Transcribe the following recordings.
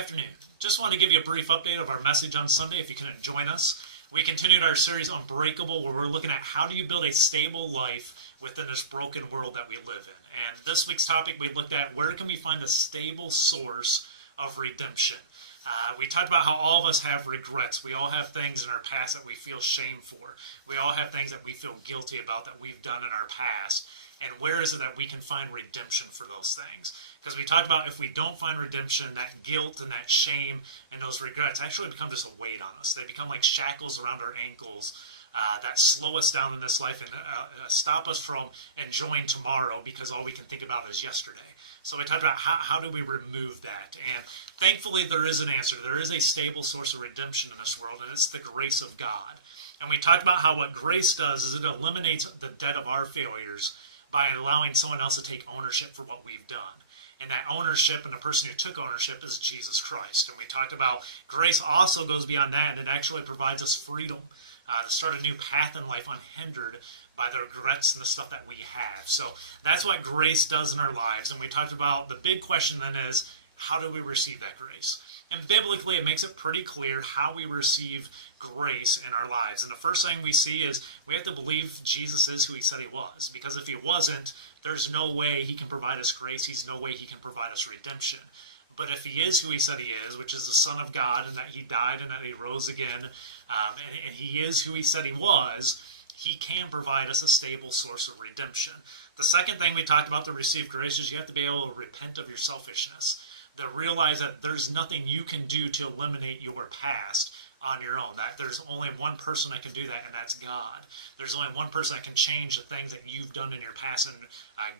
afternoon. Just want to give you a brief update of our message on Sunday if you couldn't join us. We continued our series Unbreakable, where we're looking at how do you build a stable life within this broken world that we live in. And this week's topic, we looked at where can we find a stable source of redemption. We talked about how all of us have regrets. We all have things in our past that we feel shame for. We all have things that we feel guilty about that we've done in our past. And where is it that we can find redemption for those things? Because we talked about if we don't find redemption, that guilt and that shame and those regrets actually become just a weight on us. They become like shackles around our ankles that slow us down in this life and stop us from enjoying tomorrow because all we can think about is yesterday. So we talked about how do we remove that. And thankfully there is an answer. There is a stable source of redemption in this world, and it's the grace of God. And we talked about how what grace does is it eliminates the debt of our failures by allowing someone else to take ownership for what we've done. And that ownership and the person who took ownership is Jesus Christ. And we talked about grace also goes beyond that, and it actually provides us freedom to start a new path in life unhindered by the regrets and the stuff that we have. So that's what grace does in our lives. And we talked about the big question then is, how do we receive that grace? And biblically, it makes it pretty clear how we receive grace in our lives. And the first thing we see is we have to believe Jesus is who he said he was. Because if he wasn't, there's no way he can provide us grace. There's no way he can provide us redemption. But if he is who he said he is, which is the Son of God, and that he died and that he rose again, and he is who he said he was, he can provide us a stable source of redemption. The second thing we talked about to receive grace is you have to be able to repent of your selfishness. To realize that there's nothing you can do to eliminate your past on your own. That there's only one person that can do that, and that's God. There's only one person that can change the things that you've done in your past and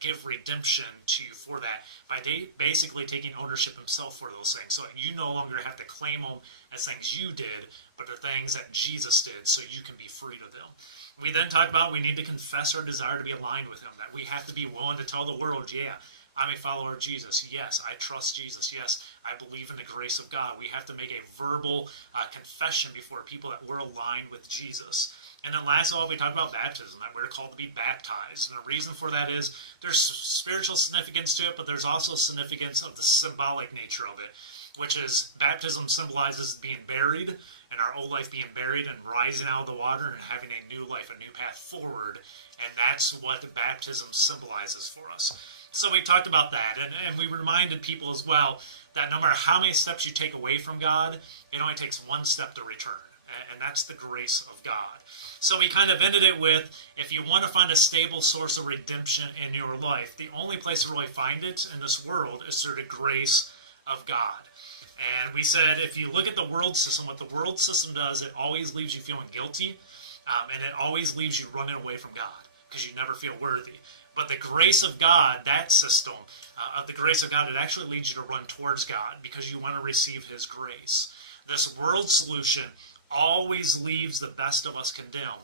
give redemption to you for that by basically taking ownership himself for those things. So you no longer have to claim them as things you did, but the things that Jesus did so you can be freed of them. We then talked about we need to confess our desire to be aligned with him, that we have to be willing to tell the world, yeah, I'm a follower of Jesus. Yes, I trust Jesus. Yes, I believe in the grace of God. We have to make a verbal confession before people that we're aligned with Jesus. And then last of all, we talked about baptism, that we're called to be baptized. And the reason for that is there's spiritual significance to it, but there's also significance of the symbolic nature of it, which is baptism symbolizes being buried, and our old life being buried and rising out of the water and having a new life, a new path forward. And that's what baptism symbolizes for us. So we talked about that, and we reminded people as well that no matter how many steps you take away from God, it only takes one step to return, and that's the grace of God. So we kind of ended it with, if you want to find a stable source of redemption in your life, the only place to really find it in this world is through the grace of God. And we said, if you look at the world system, what the world system does, it always leaves you feeling guilty, and it always leaves you running away from God, because you never feel worthy. But the grace of God, that system of the grace of God, it actually leads you to run towards God because you want to receive his grace. This world solution always leaves the best of us condemned.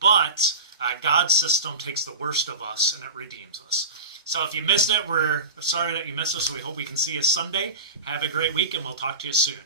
But God's system takes the worst of us and it redeems us. So if you missed it, we're sorry that you missed us. We hope we can see you Sunday. Have a great week, and we'll talk to you soon.